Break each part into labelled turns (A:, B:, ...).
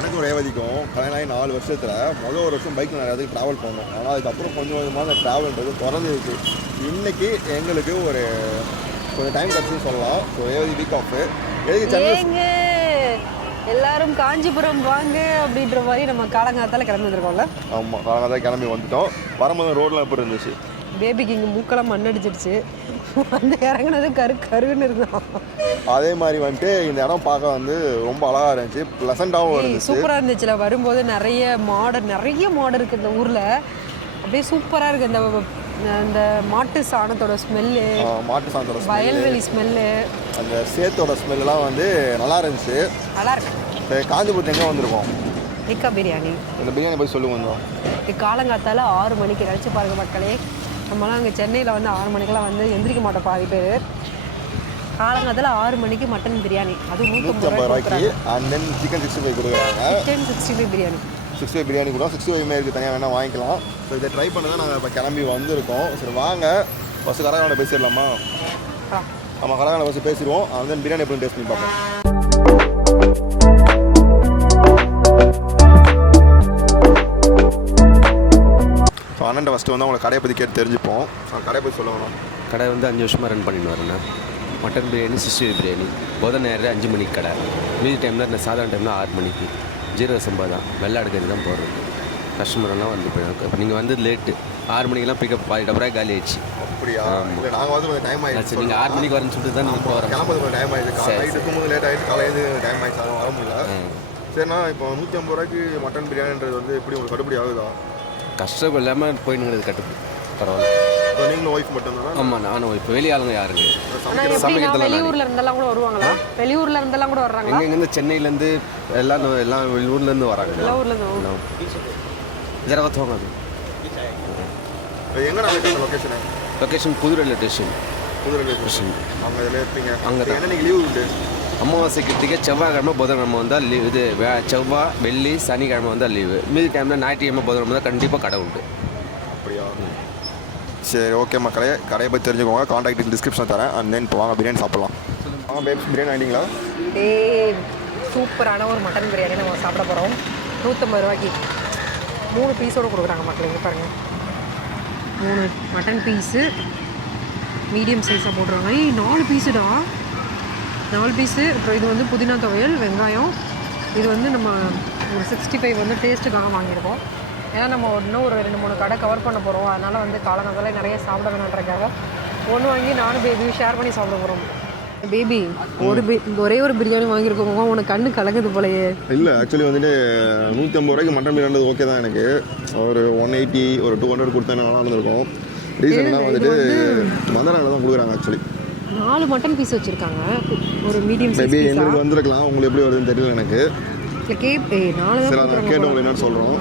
A: எனக்கும் ரேவதிக்கும் கல்யாணம் ஆகி நாலு வருஷத்தில் முதல் ஒரு வருஷம் பைக்கில் நிறைய இடத்துக்கு ட்ராவல் பண்ணோம். ஆனால் அதுக்கப்புறம் கொஞ்சம் கொஞ்சமாக அந்த ட்ராவல்ன்றது குறைஞ்சிருக்கு இன்னைக்கு எங்களுக்கு ஒரு கொஞ்சம் டைம் கிடச்சுன்னு சொல்லலாம். ஸோ ரேவதி வீக் ஆஃப் எதுக்கு சென்னை
B: எல்லாரும் காஞ்சிபுரம் வாங்க அப்படின்ற மாதிரி நம்ம காலங்காத்தால கிளம்பி வந்திருக்கோம்ல?
A: ஆமாம் காலங்காலமாக தான் கிளம்பி வந்துட்டோம். வரும்போது ரோட்லாம் எப்படி இருந்துச்சு?
B: பேபிக்கு இங்கே மூக்கெல்லாம் மண்ணடிச்சிடுச்சு வந்து இறங்குனது கரு கருன்னு இருந்தான்
A: அதே மாதிரி வந்துட்டு இந்த இடம் பார்க்க வந்து ரொம்ப அழகாக இருந்துச்சு. ப்ளசண்ட்டாகவும் இருந்துச்சு.
B: சூப்பராக இருந்துச்சுல வரும்போது நிறைய மாடர் நிறைய மாடு இருக்குது இந்த ஊரில். அப்படியே சூப்பராக இருக்குது இந்த இந்த மாட்டு சாணத்தோட ஸ்மெல்லு
A: மாட்டு smell,
B: வயல்வெளி ஸ்மெல்லு
A: அந்த சேத்தோட ஸ்மெல்லாம் வந்து நல்லா இருந்துச்சு.
B: நல்லா இருக்கு.
A: காஞ்சிபுரத்து எங்கே வந்திருக்கோம்?
B: டிக்கா பிரியாணி.
A: இந்த பிரியாணி பற்றி சொல்லுங்க கொஞ்சம்.
B: காலங்காத்தால ஆறு மணிக்கு நினச்சி பாருங்க மக்களே. நம்மலாம் அங்கே சென்னையில் வந்து ஆறு மணிக்கெல்லாம் வந்து எந்திரிக்க மாட்டோம் பாதி பேர். காலங்காத்தால ஆறு மணிக்கு மட்டன் பிரியாணி. அதுவும்
A: நூற்றி
B: நூற்றம்பது
A: ரூபாய்க்கு and then chicken sixty five கொடுக்குறாங்க.
B: Chicken sixty five biryani.
A: Sixty five biryani கூட சிக்ஸ்டி ஃபைவ் இருக்குது தனியாக வேணால் வாங்கிக்கலாம். ஸோ இதை ட்ரை பண்ண தான் நாங்கள் இப்போ கிளம்பி வந்திருக்கோம். சரி வாங்க. ஃபஸ்ட்டு கரகான பேசிடலாமா. ஆமாம் கரகான ஃபஸ்ட்டு பேசிடுவோம். அண்ட் தென் பிரியாணி எப்படி டேஸ்ட் பண்ணி பார்ப்போம். அண்ணன் ஃபஸ்ட்டு வந்து உங்களை கடையை பற்றி கேட்டு தெரிஞ்சுப்போம். கடையை பற்றி சொல்லுவோம்
C: கடை வந்து அஞ்சு வருஷமாக ரன் பண்ணிட்டு வரேண்ணா. Mutton biryani sixty biryani. புதன் நேரம் அஞ்சு மணிக்கு கடை. மீதி டைமில் இந்த சாதாரண டைமில் ஆறு மணிக்கு. ஜீரக சம்பா தான். வெள்ளை அடுக்கிறது தான் போடுறது. கஸ்டமர் எல்லாம் வந்து போயிடும் இப்போ நீங்கள் வந்து லேட்டு ஆறு மணிக்கெல்லாம் பிக்கப் பாதி டபராக காலி ஆயிடுச்சு.
A: அப்படியா? இல்லை நாங்கள் வந்து கொஞ்சம் டைம் ஆயிடுச்சு.
C: நீங்கள் ஆறு மணிக்கு வரேன்னு சொல்லிட்டு தான் நீங்கள் போகிறோம்
A: கிளம்புறது கொஞ்சம் டைம் ஆயிடுச்சு. நைட்டு தூங்கும்போது லேட் ஆகிடுச்சு காலையில் டைம் ஆயிடுச்சு. வர முடியல. சரிண்ணா இப்போ நூற்றி ஐம்பது ரூபாய்க்கு மட்டன் பிரியாணின்றது வந்து எப்படி உங்களுக்கு கட்டுப்படி ஆகுதா?
C: கஷ்டம் இல்லாமல் போயிடுங்கிறது கட்டுப்பு பரவாயில்ல
A: நீங்களும் ஒய்ஃப் மட்டும்தானா?
C: ஆமாம் நானும் இப்போ வெளி ஆளுங்க யாருங்க
B: வெளியூர்ல இருந்தெல்லாம் கூட வருவாங்களா? வெளியூர்ல இருந்தெல்லாம் கூட வர்றாங்களா?
C: எங்கெங்கேருந்து சென்னையிலேருந்து எல்லாம் எல்லாம் வெளியூர்லேருந்து வராங்க.
B: எல்லா ஊர்ல இருந்தும்
C: ஜரகத்தவங்க அது.
A: எங்கே லொக்கேஷனு
C: லொக்கேஷன் புது ரயில்வே ஸ்டேஷன்
A: புது ரயில்வே ஸ்டேஷன் அங்கே இதில் இருப்பீங்க
C: அங்கே தான்.
A: என்ன நீங்கள் லீவ்
C: அமாவாசைக்கு செவ்வாய்க்கிழமை புதன்கிழமை வந்தால் லீவ் இது வே- செவ்வாய் வெள்ளி சனிக்கிழமை வந்தால் லீவு மீதி டைமில் ஞாயிற்றுக்கிழமை புதன்கிழமை தான் கண்டிப்பாக கடை உண்டு.
A: அப்படியா? சரி ஓகே மக்களே. கடையை பற்றி தெரிஞ்சுக்கோங்க. காண்டாக்ட் டிஸ்கிரிப்ஷன் தரேன். அண்ட் தென் வாங்க பிரியாணி சாப்பிட்லாம். ஆ பேப்ஸ் பிரியாணி ஆகிட்டீங்களா
B: சூப்பரான ஒரு மட்டன் பிரியாணி நம்ம சாப்பிட போகிறோம் நூற்றம்பது ரூபாய்க்கு மூணு பீஸோட கொடுக்குறாங்க மக்கள் இங்கே பாருங்க. மூணு மட்டன் பீஸு மீடியம் சைஸாக போட்டுருவாங்க ஏய் நாலு பீஸுடா நாலு பீஸு. அப்புறம் இது வந்து புதினா துவையல் வெங்காயம். இது வந்து நம்ம ஒரு சிக்ஸ்டி ஃபைவ் வந்து டேஸ்ட்டுக்காக வாங்கியிருக்கோம். ஏன்னா நம்ம இன்னும் ஒரு ரெண்டு மூணு கடை கவர் பண்ண போகிறோம் அதனால் வந்து காலங்காலத்தில் நிறைய சாப்பிட வேணான்றக்காக ஒன்று வாங்கி நானும் பேபியும் ஷேர் பண்ணி சாப்பிட போகிறோம் பேபி ஒரு பி ஒரே ஒரு பிரியாணி வாங்கியிருக்கோங்க உனக்கு கண்ணு கலங்குது போலயே.
A: இல்லை ஆக்சுவலி வந்துட்டு நூற்றி ஐம்பது ரூபாய்க்கு மட்டன் பிரியாணி ஓகே தான் எனக்கு. ஒரு ஒன் எயிட்டி ஒரு டூ ஹண்ட்ரட் கொடுத்தா நல்லா இருந்திருக்கும். ரீசெண்டாக வந்துட்டு மதுரையில் தான் கொடுக்குறாங்க ஆக்சுவலி
B: நாலு மட்டன் பீஸ் வச்சுருக்காங்க. ஒரு மீடியம் சைஸ்
A: மேபி
B: பீஸா
A: எங்களுக்கு வந்திருக்கலாம். உங்களுக்கு எப்படி வருதுன்னு தெரியல எனக்கு.
B: இல்லை கே ஏய் நாலு தான்
A: அதை கேட்டு உங்களுக்கு என்னன்னு சொல்கிறோம்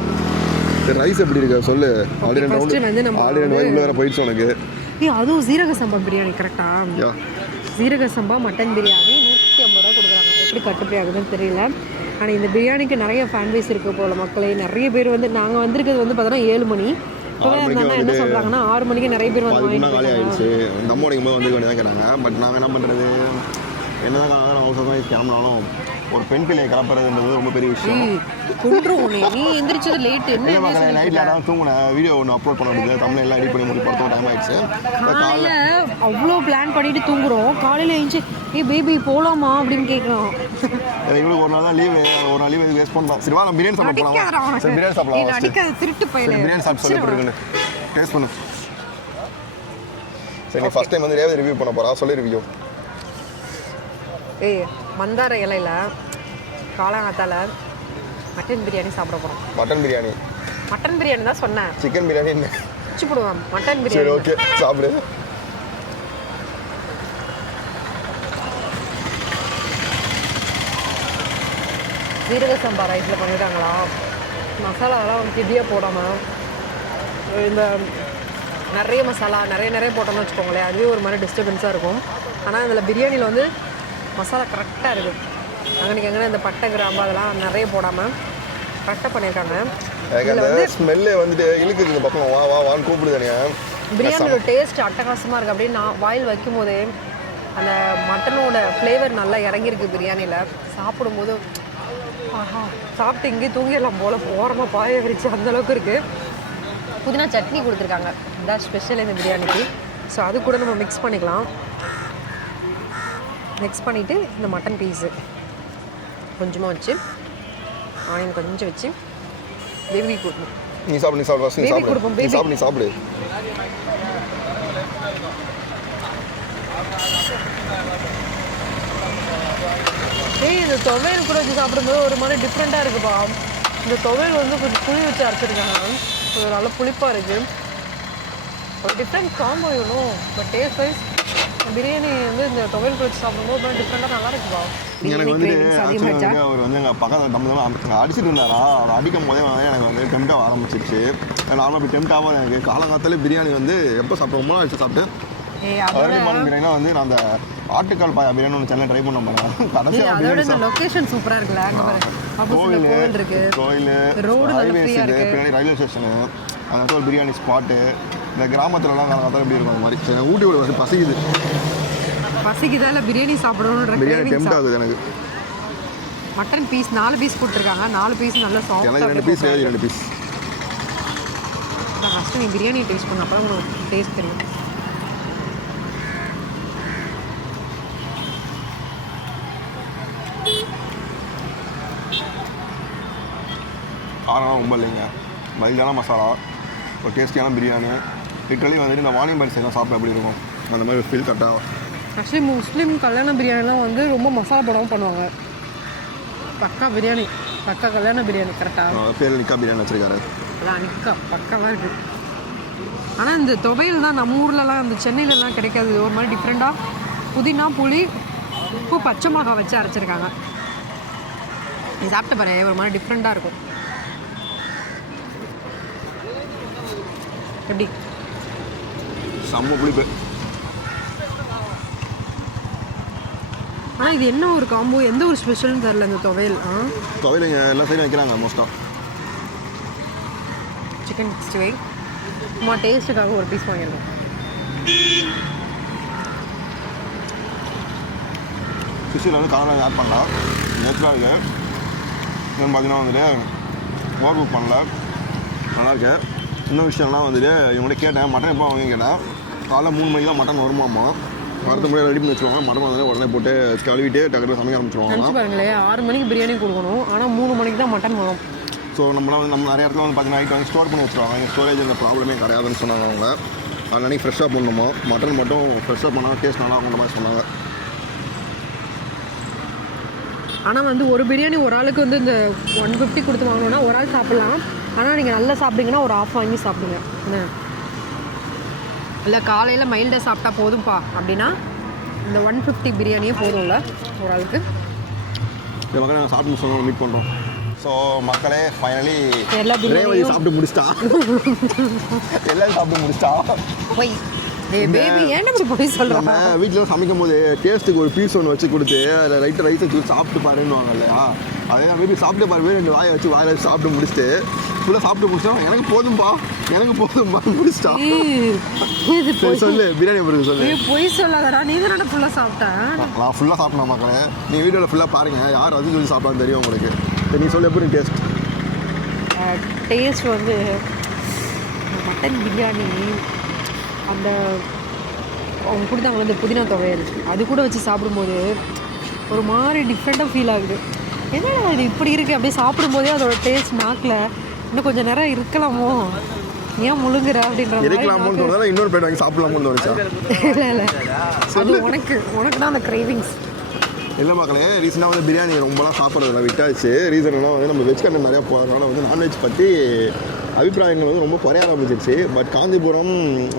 A: சரி ரைஸ் எப்படி இருக்கு? சொல்லு. ஆல்ரெடி ரவுண்டு
B: நம்ம
A: ஆல்ரெடி வாய்க்கு வேறு போயிடுச்சு உனக்கு.
B: ஏய் அதுவும் சீரக சம்பா பிரியாணி கரெக்டா
A: யா.
B: சீரக சம்பா மட்டன் பிரியாணி நூற்றி ஐம்பது ரூபா கொடுக்குறாங்க. எப்படி கட்டுப்படி ஆகுதுன்னு தெரியல. ஆனால் இந்த பிரியாணிக்கு நிறைய ஃபேன் பேஸ் இருக்குது போல மக்களே. நிறைய பேர் வந்து நாங்கள் வந்திருக்கிறது வந்து பார்த்தோன்னா ஏழு மணி.
A: ஆறு மணிக்கு
B: ஆறு மணிக்கு நிறைய பேர் வந்து
A: பாதி காலி ஆயிடுச்சு நம்ம உடைக்கும் போது வந்து வேண்டியதான் கேட்டாங்க? பட் நாங்கள் என்ன பண்ணுறது என்னதான் காரணம் அவசரமாக கிளம்பினாலும் ஒரு பெண் பிள்ளையை கிளப்புறதுன்றது ரொம்ப பெரிய விஷயம்.
B: உன்னை நீ எந்திரிச்சது லேட் என்ன
A: மக்களே நைட்டில் தான் தூங்கினேன் வீடியோ ஒன்று அப்லோட் பண்ண முடியாது தமிழ் எல்லாம் எடிட் பண்ணி முடிச்சு படத்தோட டைம் ஆயிடுச்சு.
B: காலையில் அவ்வளோ பிளான் பண்ணிட்டு தூங்குறோம். காலையில் எழுந்துச்சு ஏய் பேபி போகலாமா அப்படின்னு கேட்குறோம்
A: இவ்வளோ ஒரு நாள் தான் லீவு ஒரு நாள் லீவு வேஸ்ட் பண்ணலாம் சரி வா நம்ம பிரியாணி சாப்பிட போகலாம். சரி பிரியாணி சாப்பிடலாம்.
B: நடிக்காத திருட்டு பையலே
A: பிரியாணி சாப்பிட்டு சொல்லி டேஸ்ட் பண்ணு. சரி நீ ஃபஸ்ட் டைம் வந்து ரேவதி ரிவ்யூ பண்ண போறா. சொல்லி ரிவ்யூ
B: ஏய் மந்தார இலையில காலங்காத்தால மட்டன் பிரியாணி சாப்பிட போகிறோம்
A: மட்டன் பிரியாணி.
B: மட்டன் பிரியாணி தான் சொன்னேன்.
A: சிக்கன் பிரியாணி என்ன?
B: போடுவேன் மட்டன் பிரியாணி
A: ஓகே சாப்பிடு.
B: சீரக சம்பா ரைஸில் பண்ணிட்டாங்களா? மசாலாலாம் கிட்டியாக போடாமல் இந்த நிறைய மசாலா நிறைய நிறைய போட்டோம்னு வச்சுக்கோங்களேன். அதுவே ஒரு மாதிரி டிஸ்டர்பன்ஸாக இருக்கும். ஆனால் இதில் பிரியாணியில் வந்து மசாலா கரெக்டாக இருக்குது. அங்கனைக்கு அங்கே இந்த பட்டை கிராம்பு அதெல்லாம் நிறைய போடாமல் கரெக்டாக பண்ணியிருக்காங்க.
A: அந்த ஸ்மெல்லு வந்துட்டு இழுக்குது இந்த பக்கம். வா வா வான்னு கூப்பிடுது தனியா
B: பிரியாணியோட டேஸ்ட் அட்டகாசமாக இருக்குது அப்படியே நான் வாயில் வைக்கும் போதே அந்த மட்டனோட ஃப்ளேவர் நல்லா இறங்கியிருக்கு பிரியாணியில். சாப்பிடும்போது ஆஹா சாப்பிட்டு இங்கே தூங்கிடலாம் போல. ஓரமாக பாய விரிச்சு அந்த அளவுக்கு இருக்குது புதினா சட்னி கொடுத்துருக்காங்க. இதான் ஸ்பெஷல் இந்த பிரியாணிக்கு. ஸோ அது கூட நம்ம மிக்ஸ் பண்ணிக்கலாம். மிக்ஸ் பண்ணிவிட்டு இந்த மட்டன் பீஸு கொஞ்சமாக வச்சு ஆனியன் கொஞ்சம் வச்சு பேபி கொடுக்கணும்
A: நீ சாப்பிடு நீ சாப்பிடு நீ சாப்பிடு.
B: கொடுப்போம்,
A: நீ
B: baby.
A: சாப்பிடு நீ சாப்பிடு.
B: ஏய் இந்த துவையல் கூட வச்சு சாப்பிடும்போது ஒரு மாதிரி டிஃப்ரெண்ட்டாக இருக்குப்பா. இந்த துவையல் வந்து கொஞ்சம் புளி வச்சு அரைச்சிருக்காங்க. கொஞ்சம் நல்லா புளிப்பாக இருக்குது ஒரு டிஃப்ரெண்ட் காம்போ வேணும். பட் டேஸ்ட் வைஸ் பிரியாணி வந்து இந்த துவையல் கூட வச்சு சாப்பிடும்போது ரொம்ப டிஃப்ரெண்ட்டாக நல்லா இருக்குப்பா
A: எனக்கு வந்து அவர் வந்து எங்கள் பக்கத்தில் நம்ம அடிச்சிட்டு இருந்தாரா? அவர் அடிக்கும் போதே வந்து எனக்கு வந்து டெம்ட் ஆக ஆரம்பிச்சிருச்சு. நானும் அப்படி டெம்ட் ஆகாத எனக்கு காலங்காத்தாலே பிரியாணி வந்து எப்போ சாப்பிட்டு ரொம்ப நாள் ஆச்சு சாப்பிட்டு. மாதிரி பிரியாணினா வந்து நான் அந்த ஆட்டுக்கால் பாயா பிரியாணி ஒன்று சென்னை ட்ரை பண்ண
B: ஏய்,
A: கடைசியாக
B: அதோட
A: பிரியாணி
B: இந்த லொகேஷன் சூப்பராக இருக்குல்ல அங்கே பாரு. ஆப்போசிட்ல
A: கோயில்
B: கோவில் இருக்கு.
A: கோயில்
B: ரோடு
A: பின்னாடி ரயில்வே ஸ்டேஷனு இடத்துல ஒரு பிரியாணி ஸ்பாட்டு இந்த கிராமத்துலலாம் காலங்காத்தால எப்படி இருக்கும் அந்த மாதிரி. ஊட்டி விட பசிக்குது
B: பசிக்குதா. இல்லை பிரியாணி சாப்பிடணுன்ற
A: பிரியாணி டெம்ட்? ஆகுது எனக்கு.
B: மட்டன் பீஸ் நாலு பீஸ் கொடுத்துருக்காங்க. நாலு பீஸ் நல்லா
A: எனக்கு ரெண்டு பீஸ் வேறு ரெண்டு பீஸ்
B: ஃபஸ்ட்டு நீ பிரியாணி டேஸ்ட் பண்ண அப்புறம் உனக்கு டேஸ்ட் தெரியும்.
A: காரம் ரொம்ப இல்லைங்க. மைல்டான மசாலா. ஒரு டேஸ்டியான பிரியாணி. லிட்டரலி வந்துட்டு இந்த வாணியம்பாடி சைட்லாம் சாப்பிட்டா எப்படி இருக்கும்? அந்த மாதிரி ஃபீல் கரெக்டாக
B: ஆக்சுவலி முஸ்லீம் கல்யாண பிரியாணிலாம் வந்து ரொம்ப மசாலா போடாமல் பண்ணுவாங்க. பக்கா பிரியாணி பக்கா கல்யாண பிரியாணி கரெக்டாக
A: பேர் நிக்கா பிரியாணி வச்சிருக்காரு.
B: அதான் நிற்கா பக்காவாக இருக்குது ஆனால் இந்த துவையல் தான் நம்ம ஊர்லலாம் இந்த சென்னையிலலாம் கிடைக்காது. ஒரு மாதிரி டிஃப்ரெண்ட்டாக புதினா புளி உப்பு பச்சை மிளகா வச்சு அரைச்சிருக்காங்க. நீ சாப்பிட்ட பாரு ஒரு மாதிரி டிஃப்ரெண்ட்டாக இருக்கும். எப்படி?
A: செம்ம புளிப்பு.
B: ஆனால் இது என்ன ஒரு காம்போ எந்த ஒரு ஸ்பெஷல்னு தெரில இந்த துவையல். ஆ?
A: துவையில எல்லா சைடும் வைக்கிறாங்க மோஸ்ட்டாக
B: சிக்கன் சிக்ஸ்டி ஃபைவ் சும்மா டேஸ்ட்டுக்காக ஒரு பீஸ் வாங்கியிருக்கோம்
A: ஃபிஷ்ஷில் வந்து காரம் ஆட் பண்ணலாம். நேச்சுரலாக இருக்கு இன்னும் பார்த்தீங்கன்னா வந்துட்டு ஓவர் குக் பண்ணல நல்லா இருக்கு இன்னும் விஷயம்லாம் வந்துட்டு இவங்கள்ட்ட கேட்டேன் மட்டன் எப்போ வாங்கி கேட்டேன். காலைல மூணு மணிக்கு தான் மட்டன் வருமாமா அடுத்த முறை ரெடி பண்ணி வச்சுருவாங்க. மட்டன் வந்து உடனே போட்டு கழுவிட்டு டக்குனு சமைக்க ஆரம்பிச்சிருவாங்க.
B: பாருங்களேன் ஆறு மணிக்கு பிரியாணி கொடுக்கணும். ஆனால் மூணு மணிக்கு தான் மட்டன் வரும்
A: ஸோ நம்மளாம் வந்து நம்ம நிறைய இடத்துல வந்து பார்த்தீங்கன்னா வந்து ஸ்டோர் பண்ணி வச்சுருவாங்க. ஸ்டோரேஜ் இந்த ப்ராப்ளமே கிடையாதுன்னு சொன்னாங்க அவங்க. அது அன்றைக்கி ஃப்ரெஷ்ஷாக பண்ணணுமா மட்டன் மட்டும் ஃப்ரெஷ்ஷாக பண்ணால் டேஸ்ட் நல்லா இருக்குன்ற மாதிரி சொன்னாங்க.
B: ஆனால் வந்து ஒரு பிரியாணி ஒரு ஆளுக்கு வந்து இந்த ஒன் ஃபிஃப்டி கொடுத்து வாங்கணும்னா ஒரு ஆள் சாப்பிட்லாம். ஆனால் நீங்கள் நல்லா சாப்பிட்டீங்கன்னா ஒரு ஆஃப் வாங்கி சாப்பிடுங்க. என்ன? இல்லை காலையில் மைல்டாக சாப்பிட்டா போதும்ப்பா அப்படின்னா இந்த ஒன் ஃபிஃப்டி பிரியாணியே போதும்ல ஒரு ஆளுக்கு.
A: இந்த மக்கள் நாங்கள் சாப்பிட்டு சொன்னோம் மீட் பண்ணுறோம் ஸோ மக்களே ஃபைனலி
B: எல்லா பிரியாணியும்
A: சாப்பிட்டு முடிச்சிட்டா. எல்லாம் சாப்பிட்டு முடிச்சிட்டா.
B: போய்.
A: வீட்டில் சமைக்கும் போது டேஸ்ட்டுக்கு ஒரு பீஸ் ஒன்று வச்சு கொடுத்து அதில் ரைட்டு ரைஸ் வச்சு சாப்பிட்டு பாருன்னுவாங்க இல்லையா? அதே தான் பேபி சாப்பிட்டு பாரு ரெண்டு வாயை வச்சு வாயை வச்சு சாப்பிட்டு முடிச்சுட்டு ஃபுல்லாக சாப்பிட்டு முடிச்சா எனக்கு போதும்பா எனக்கு போதும்பா முடிச்சிட்டா. சரி சொல்லு பிரியாணி பிறகு சொல்லு?
B: பொய் சொல்லாதடா நீ தானடா ஃபுல்லாக சாப்பிட்டேன்
A: நான் ஃபுல்லாக சாப்பிடணும் மக்களே. நீ வீடியோவில் ஃபுல்லாக பாருங்கள் யார் அது சொல்லி சாப்பிடான்னு தெரியும் உங்களுக்கு. நீ சொல்லு எப்படி டேஸ்ட்
B: டேஸ்ட் வந்து மட்டன் பிரியாணி அந்த அவங்க கொடுத்தாங்களே இந்த புதினா துவையல் அது கூட வச்சு சாப்பிடும்போது ஒரு மாதிரி டிஃப்ரெண்ட்டாக ஃபீல் ஆகுது. என்னடா இது இப்படி இருக்குது அப்படியே சாப்பிடும்போதே அதோட டேஸ்ட் நாக்கில் இன்னும் கொஞ்சம் நேரம் இருக்கலாமோ? ஏன் முழுங்குற? அப்படின்ற மாதிரி
A: இன்னொரு பிளேட் வாங்கி சாப்பிடலாமோன்னு தோணுச்சா?
B: இல்லை இல்லை. அது உனக்கு உனக்கு தான் அந்த கிரேவிங்ஸ்
A: இல்லை மக்களே ரீசெண்டாக வந்து பிரியாணி ரொம்பலாம் சாப்பிட்றதில்ல விட்டாச்சு. ரீசன்லாம் வந்து நம்ம வெஜ் கண்டென்ட் நிறையா போகிறதுனால வந்து நான்வெஜ் பற்றி அபிப்பிராயங்கள் வந்து ரொம்ப குறைய ஆரம்பிச்சிருச்சு. But Gandhipuram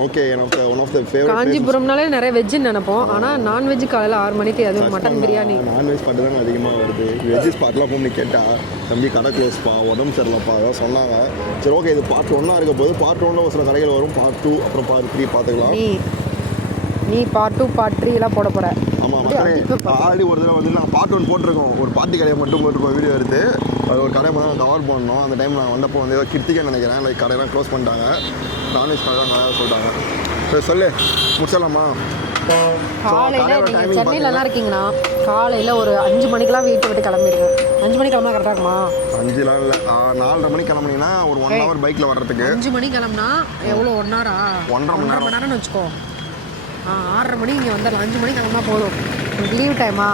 A: okay one of the one of the favourite
B: காஞ்சிபுரம்னாலே நிறைய வெஜ்ஜுன்னு நினைப்போம். ஆனால் நான்வெஜ் காலையில் ஆறு மணிக்கு அதுவும் மட்டன் பிரியாணி.
A: நான்வெஜ் ஸ்பாட்டு தான் அதிகமாக வருது. வெஜ் ஸ்பாட்லாம் போய் கேட்டால் தம்பி கடை க்ளோஸ்ப்பா உடம்பு சரியில்லப்பா அதான் சொன்னாங்க. சரி ஓகே இது பார்ட் ஒன்னாக இருக்க போது பார்ட் ஒன்னில் ஒரு சில கடைகள் வரும். பார்ட் டூ அப்புறம் பார்ட் த்ரீ பார்த்துக்கலாம்.
B: நீ பார்ட் டூ பார்ட் த்ரீ எல்லாம் போட போற.
A: ஆமாம் மக்களே ஆல்ரெடி ஒரு தடவை வந்து நான் பார்ட் ஒன் போட்டிருக்கோம். ஒரு பாட்டி கடையை மட்டும் போட்டிருக்கோம் வீடியோ எடுத்து. அது ஒரு கடை மட்டும் கவர் பண்ணோம் அந்த டைம் நான் வந்தப்போ வந்து ஏதோ கிருத்திகை நினைக்கிறேன். லைக் கடையெல்லாம் க்ளோஸ் பண்ணிட்டாங்க. நான்வெஜ் கடை நல்லா சொல்லிட்டாங்க. சரி சொல்லு. முடிச்சிடலாமா?
B: காலையில் நீங்கள் சென்னையிலலாம் இருக்கீங்கன்னா காலையில் ஒரு அஞ்சு மணிக்கெலாம் வீட்டை விட்டு கிளம்பிடுங்க. அஞ்சு மணிக்கு கிளம்புனா கரெக்டாக இருக்குமா?
A: அஞ்சு நாள் இல்லை நாலரை மணிக்கு கிளம்புனீங்கன்னா ஒரு ஒன் ஹவர் பைக்கில் வர்றதுக்கு.
B: அஞ்சு மணிக்கு கிளம்புனா எவ்வளோ ஒன் ஹவரா
A: ஒன்றரை மணி நேரம்.
B: நேரம்னு வச்சுக்கோ. ஆ ஆறரை மணி இங்கே வந்துடலாம். அஞ்சு மணிக்கு கிளம்புனா போதும். லீவ் டைமா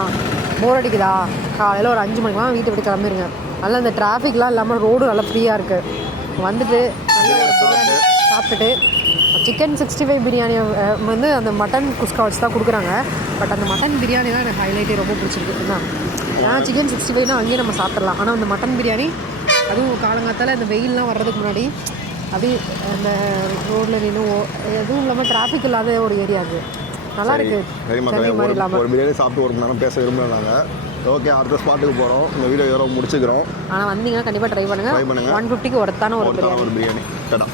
B: போர் அடிக்குதா? காலையில் ஒரு அஞ்சு மணிக்கெலாம் வீட்டை விட்டு கிளம்பிடுங்க. நல்லா இந்த டிராஃபிக்லாம் இல்லாமல் ரோடு நல்லா ஃப்ரீயாக இருக்குது வந்துட்டு சாப்பிட்டுட்டு சிக்கன் சிக்ஸ்டி ஃபைவ் பிரியாணி அஹ், வந்து அந்த மட்டன் குஸ்கா வச்சு தான் கொடுக்குறாங்க. பட் அந்த மட்டன் பிரியாணி தான் எனக்கு ஹைலைட்டே ரொம்ப பிடிச்சிருக்கு. ஏன்னா சிக்கன் சிக்ஸ்டி ஃபைவ்னா அங்கேயே நம்ம சாப்பிட்றலாம் ஆனால் அந்த மட்டன் பிரியாணி அதுவும் காலங்காத்தால இந்த வெயில்லாம் வர்றதுக்கு முன்னாடி அப்படியே அந்த ரோட்டில் நின்று எதுவும் இல்லாமல் டிராஃபிக் இல்லாத ஒரு ஏரியா அது. நல்லா இருக்கு.
A: ஒரு பிரியாணி சாப்பிட்டு ஒரு மணி நேரம் பேச விரும்பல நாங்கள் ஓகே அடுத்த ஸ்பாட்டுக்கு போகிறோம் இந்த வீடியோ இதோட முடிச்சுக்கிறோம்.
B: ஆனால் வந்தீங்கன்னா கண்டிப்பாக ட்ரை பண்ணுங்கள்
A: பண்ணுங்க.
B: ஒன் ஃபிஃப்டிக்கு ஒருத்தான ஒரு
A: ஒரு
B: பிரியாணி
A: ஒரு பிரியாணி கடா.